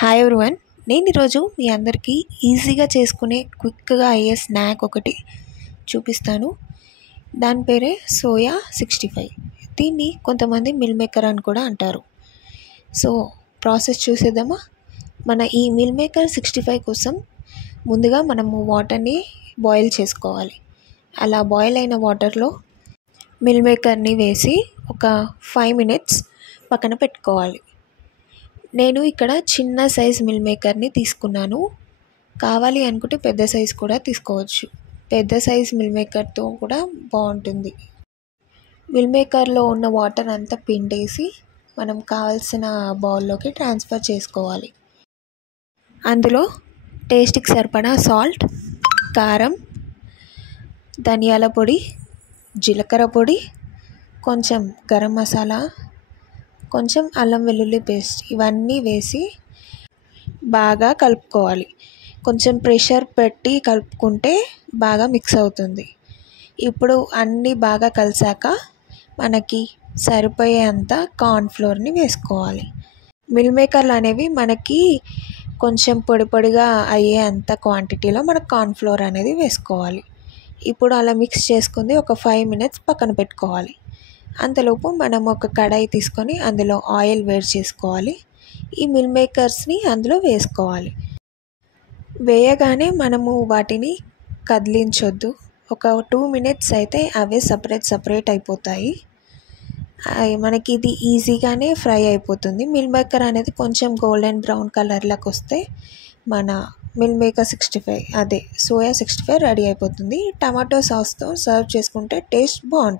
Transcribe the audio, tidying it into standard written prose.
Hi everyone, నేను ఈరోజు మీ అందరికీ ఈజీగా చేసుకునే క్విక్గా అయ్యే స్నాక్ ఒకటి చూపిస్తాను. దాని పేరే సోయా 65. దీన్ని కొంతమంది మిల్ మేకర్ అని కూడా అంటారు. సో ప్రాసెస్ చూసేద్దామా. మన ఈ మిల్ మేకర్ 65 కోసం ముందుగా మనము వాటర్ని బాయిల్ చేసుకోవాలి. అలా బాయిల్ అయిన వాటర్లో మిల్ మేకర్ని వేసి ఒక 5 minutes పక్కన పెట్టుకోవాలి. నేను ఇక్కడ చిన్న సైజ్ మిల్ మేకర్ని తీసుకున్నాను. కావాలి అనుకుంటే పెద్ద సైజ్ కూడా తీసుకోవచ్చు. పెద్ద సైజ్ మిల్ మేకర్తో కూడా బాగుంటుంది. మిల్ మేకర్లో ఉన్న వాటర్ అంతా పిండేసి మనం కావాల్సిన బౌల్లోకి ట్రాన్స్ఫర్ చేసుకోవాలి. అందులో టేస్ట్కి సరిపడా సాల్ట్, కారం, ధనియాల పొడి, జీలకర్ర పొడి, కొంచెం గరం మసాలా, కొంచెం అల్లం వెల్లుల్లి పేస్ట్ ఇవన్నీ వేసి బాగా కలుపుకోవాలి. కొంచెం ప్రెషర్ పెట్టి కలుపుకుంటే బాగా మిక్స్ అవుతుంది. ఇప్పుడు అన్నీ బాగా కలిసాక మనకి సరిపోయేంత కార్న్ఫ్లోర్ని వేసుకోవాలి. మిల్ మేకర్లు అనేవి మనకి కొంచెం పొడి పొడిగా అయ్యే అంత క్వాంటిటీలో మనకు కార్న్ఫ్లోర్ అనేది వేసుకోవాలి. ఇప్పుడు అలా మిక్స్ చేసుకుంది ఒక 5 minutes పక్కన పెట్టుకోవాలి. అంతలోపు మనం ఒక కడాయి తీసుకొని అందులో ఆయిల్ వేడి చేసుకోవాలి. ఈ మిల్ మేకర్స్ని అందులో వేసుకోవాలి. వేయగానే మనము వాటిని కదిలించొద్దు. ఒక 2 minutes అయితే అవే సపరేట్ అయిపోతాయి. మనకి ఇది ఈజీగానే ఫ్రై అయిపోతుంది. మిల్ మేకర్ అనేది కొంచెం గోల్డెన్ బ్రౌన్ కలర్లోకి వస్తే మన మిల్ మేకర్ 65 అదే సోయా 65 రెడీ అయిపోతుంది. టమాటో సాస్తో సర్వ్ చేసుకుంటే టేస్ట్ బాగుంటుంది.